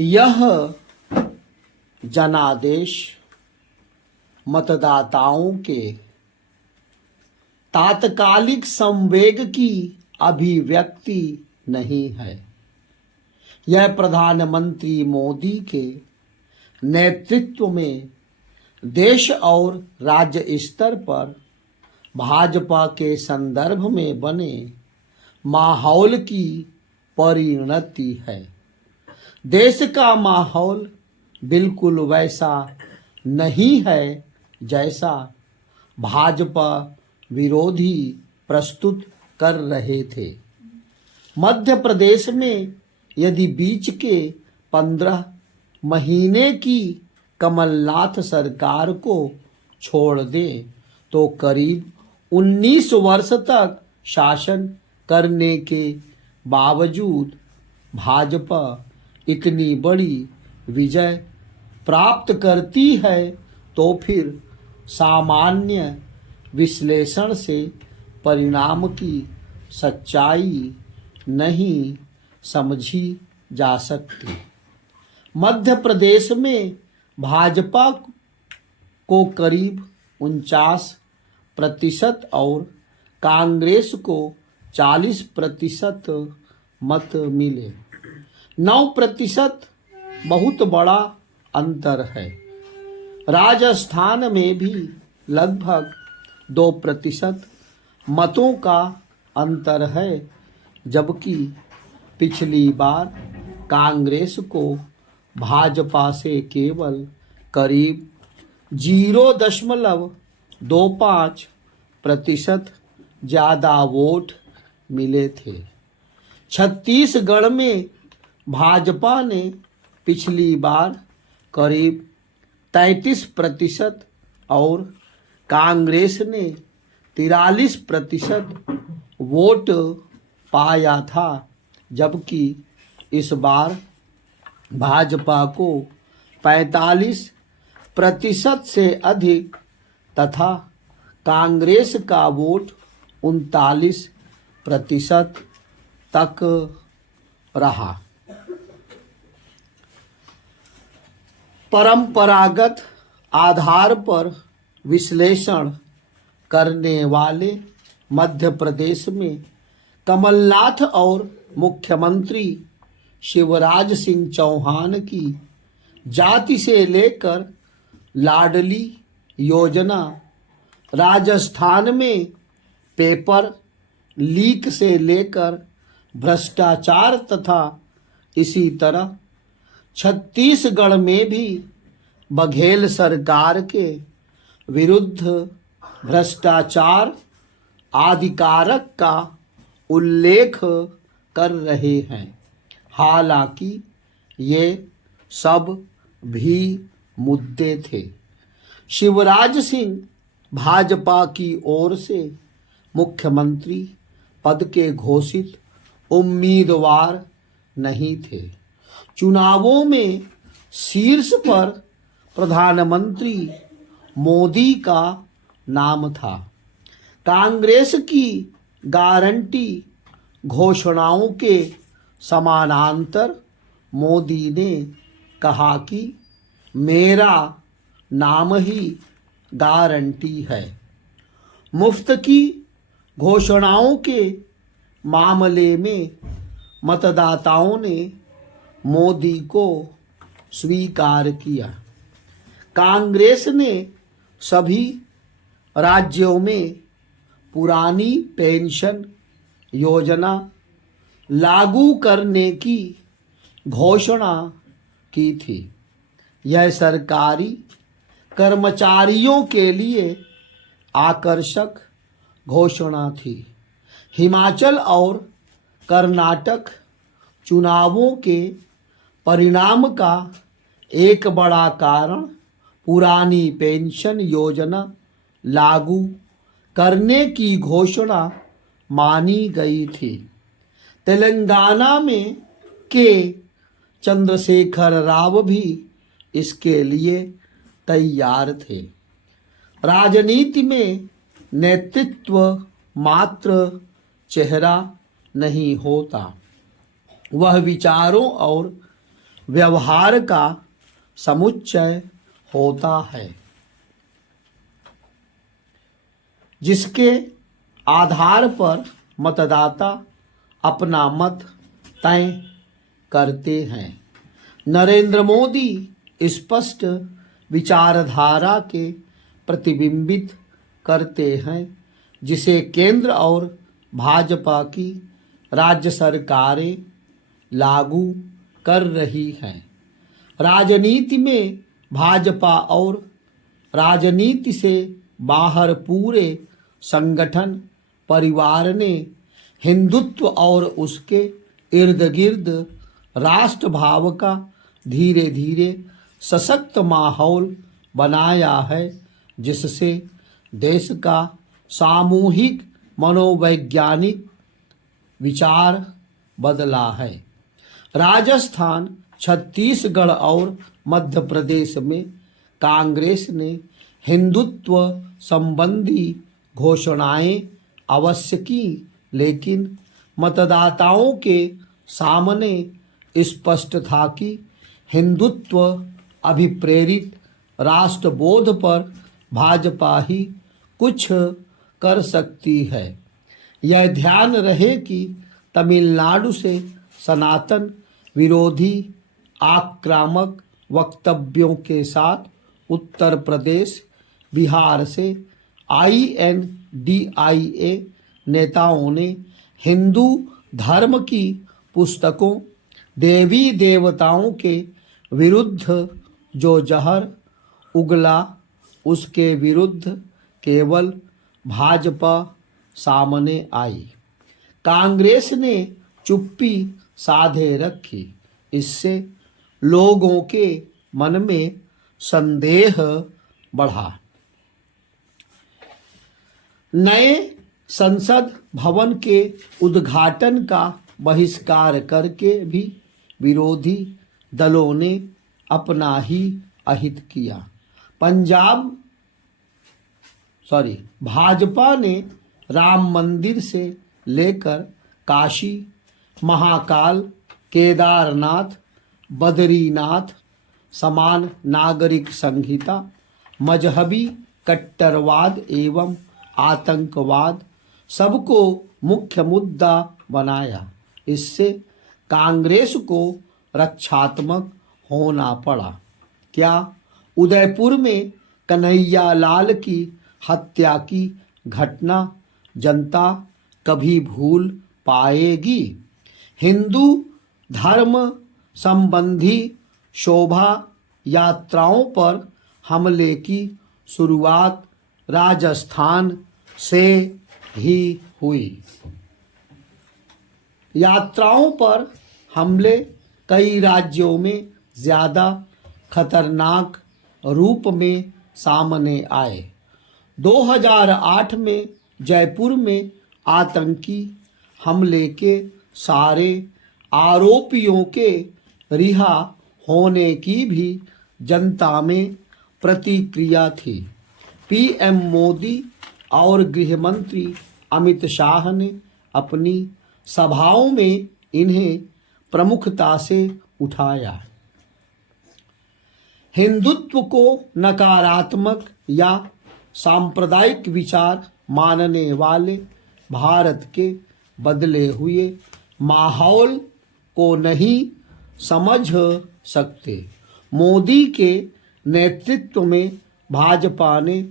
यह जनादेश मतदाताओं के तात्कालिक संवेग की अभिव्यक्ति नहीं है। यह प्रधानमंत्री मोदी के नेतृत्व में देश और राज्य स्तर पर भाजपा के संदर्भ में बने माहौल की परिणति है। देश का माहौल बिल्कुल वैसा नहीं है जैसा भाजपा विरोधी प्रस्तुत कर रहे थे। मध्य प्रदेश में यदि बीच के 15 महीने की कमलनाथ सरकार को छोड़ दें तो करीब 19 वर्ष तक शासन करने के बावजूद भाजपा इतनी बड़ी विजय प्राप्त करती है तो फिर सामान्य विश्लेषण से परिणाम की सच्चाई नहीं समझी जा सकती। मध्य प्रदेश में भाजपा को करीब 49% और कांग्रेस को 40% मत मिले। 9% बहुत बड़ा अंतर है। राजस्थान में भी लगभग 2% मतों का अंतर है, जबकि पिछली बार कांग्रेस को भाजपा से केवल करीब 0.25% ज़्यादा वोट मिले थे। छत्तीसगढ़ में भाजपा ने पिछली बार करीब 33% और कांग्रेस ने 43% वोट पाया था, जबकि इस बार भाजपा को 45% से अधिक तथा कांग्रेस का वोट 39% तक रहा। परंपरागत आधार पर विश्लेषण करने वाले मध्य प्रदेश में कमलनाथ और मुख्यमंत्री शिवराज सिंह चौहान की जाति से लेकर लाडली योजना, राजस्थान में पेपर लीक से लेकर भ्रष्टाचार तथा इसी तरह छत्तीसगढ़ में भी बघेल सरकार के विरुद्ध भ्रष्टाचार आदि कारक का उल्लेख कर रहे हैं। हालांकि ये सब भी मुद्दे थे। शिवराज सिंह भाजपा की ओर से मुख्यमंत्री पद के घोषित उम्मीदवार नहीं थे। चुनावों में शीर्ष पर प्रधानमंत्री मोदी का नाम था। कांग्रेस की गारंटी घोषणाओं के समानांतर मोदी ने कहा कि मेरा नाम ही गारंटी है। मुफ्त की घोषणाओं के मामले में मतदाताओं ने मोदी को स्वीकार किया। कांग्रेस ने सभी राज्यों में पुरानी पेंशन योजना लागू करने की घोषणा की थी। यह सरकारी कर्मचारियों के लिए आकर्षक घोषणा थी। हिमाचल और कर्नाटक चुनावों के परिणाम का एक बड़ा कारण पुरानी पेंशन योजना लागू करने की घोषणा मानी गई थी। तेलंगाना में के चंद्रशेखर राव भी इसके लिए तैयार थे। राजनीति में नेतृत्व मात्र चेहरा नहीं होता, वह विचारों और व्यवहार का समुच्चय होता है, जिसके आधार पर मतदाता अपना मत तय करते हैं। नरेंद्र मोदी स्पष्ट विचारधारा के प्रतिबिंबित करते हैं, जिसे केंद्र और भाजपा की राज्य सरकारें लागू कर रही हैं। राजनीति में भाजपा और राजनीति से बाहर पूरे संगठन परिवार ने हिंदुत्व और उसके इर्द गिर्द राष्ट्रभाव का धीरे धीरे सशक्त माहौल बनाया है, जिससे देश का सामूहिक मनोवैज्ञानिक विचार बदला है। राजस्थान, छत्तीसगढ़ और मध्य प्रदेश में कांग्रेस ने हिंदुत्व संबंधी घोषणाएं अवश्य की, लेकिन मतदाताओं के सामने स्पष्ट था कि हिंदुत्व अभिप्रेरित राष्ट्रबोध पर भाजपा ही कुछ कर सकती है। यह ध्यान रहे कि तमिलनाडु से सनातन विरोधी आक्रामक वक्तव्यों के साथ उत्तर प्रदेश, बिहार से INDIA नेताओं ने हिंदू धर्म की पुस्तकों, देवी देवताओं के विरुद्ध जो जहर उगला, उसके विरुद्ध केवल भाजपा सामने आई। कांग्रेस ने चुप्पी साधे रखी। इससे लोगों के मन में संदेह बढ़ा। नए संसद भवन के उद्घाटन का बहिष्कार करके भी विरोधी दलों ने अपना ही अहित किया। भाजपा ने राम मंदिर से लेकर काशी, महाकाल, केदारनाथ, बद्रीनाथ समान नागरिक संहिता, मजहबी कट्टरवाद एवं आतंकवाद सबको मुख्य मुद्दा बनाया। इससे कांग्रेस को रक्षात्मक होना पड़ा। क्या उदयपुर में कन्हैया लाल की हत्या की घटना जनता कभी भूल पाएगी? हिंदू धर्म संबंधी शोभा यात्राओं पर हमले की शुरुआत राजस्थान से ही हुई। यात्राओं पर हमले कई राज्यों में ज्यादा खतरनाक रूप में सामने आए। 2008 में जयपुर में आतंकी हमले के सारे आरोपियों के रिहा होने की भी जनता में प्रतिक्रिया थी। PM मोदी और गृह मंत्री अमित शाह ने अपनी सभाओं में इन्हें प्रमुखता से उठाया। हिंदुत्व को नकारात्मक या सांप्रदायिक विचार मानने वाले भारत के बदले हुए माहौल को नहीं समझ सकते। मोदी के नेतृत्व में भाजपा ने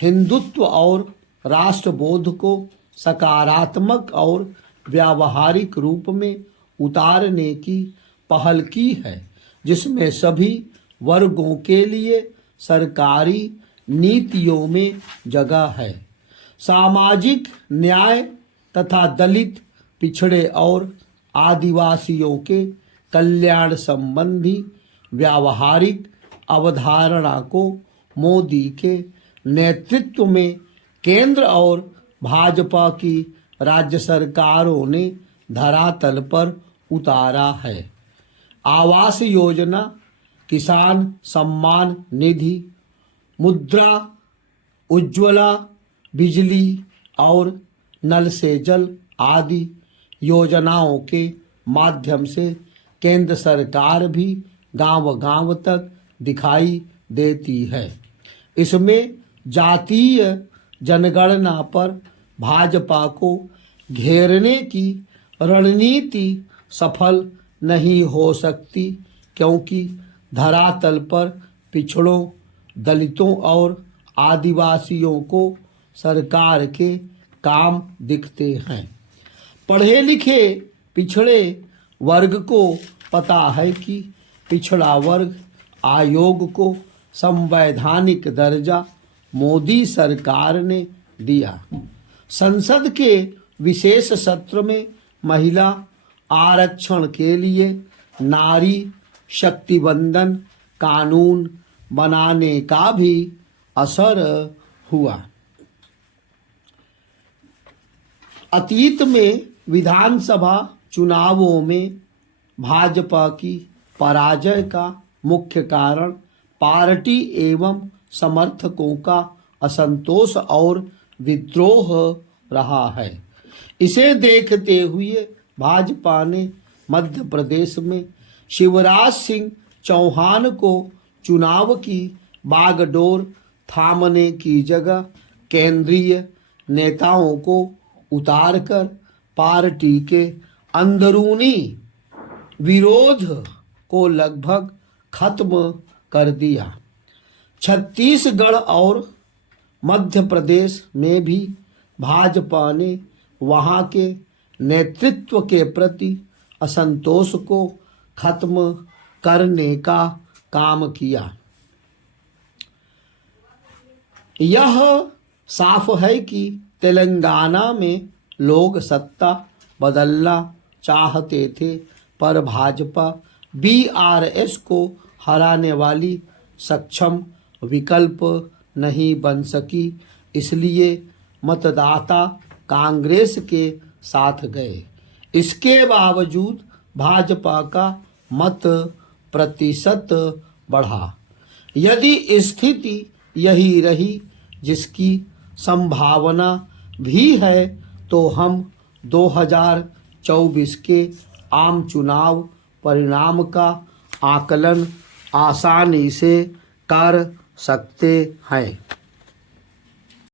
हिंदुत्व और राष्ट्रबोध को सकारात्मक और व्यावहारिक रूप में उतारने की पहल की है, जिसमें सभी वर्गों के लिए सरकारी नीतियों में जगह है। सामाजिक न्याय तथा दलित, पिछड़े और आदिवासियों के कल्याण संबंधी व्यावहारिक अवधारणा को मोदी के नेतृत्व में केंद्र और भाजपा की राज्य सरकारों ने धरातल पर उतारा है। आवास योजना, किसान सम्मान निधि, मुद्रा उज्ज्वला, बिजली और नल से जल आदि योजनाओं के माध्यम से केंद्र सरकार भी गांव-गांव तक दिखाई देती है। इसमें जातीय जनगणना पर भाजपा को घेरने की रणनीति सफल नहीं हो सकती, क्योंकि धरातल पर पिछड़ों, दलितों और आदिवासियों को सरकार के काम दिखते हैं। पढ़े लिखे पिछड़े वर्ग को पता है कि पिछड़ा वर्ग आयोग को संवैधानिक दर्जा मोदी सरकार ने दिया। संसद के विशेष सत्र में महिला आरक्षण के लिए नारी शक्तिबंधन कानून बनाने का भी असर हुआ। अतीत में विधानसभा चुनावों में भाजपा की पराजय का मुख्य कारण पार्टी एवं समर्थकों का असंतोष और विद्रोह रहा है। इसे देखते हुए भाजपा ने मध्य प्रदेश में शिवराज सिंह चौहान को चुनाव की बागडोर थामने की जगह केंद्रीय नेताओं को उतारकर पार्टी के अंदरूनी विरोध को लगभग खत्म कर दिया। छत्तीसगढ़ और मध्य प्रदेश में भी भाजपा ने वहां के नेतृत्व के प्रति असंतोष को खत्म करने का काम किया। यह साफ है कि तेलंगाना में लोग सत्ता बदलना चाहते थे, पर भाजपा बीआरएस को हराने वाली सक्षम विकल्प नहीं बन सकी, इसलिए मतदाता कांग्रेस के साथ गए। इसके बावजूद भाजपा का मत प्रतिशत बढ़ा। यदि स्थिति यही रही, जिसकी संभावना भी है, तो हम 2024 के आम चुनाव परिणाम का आकलन आसानी से कर सकते हैं।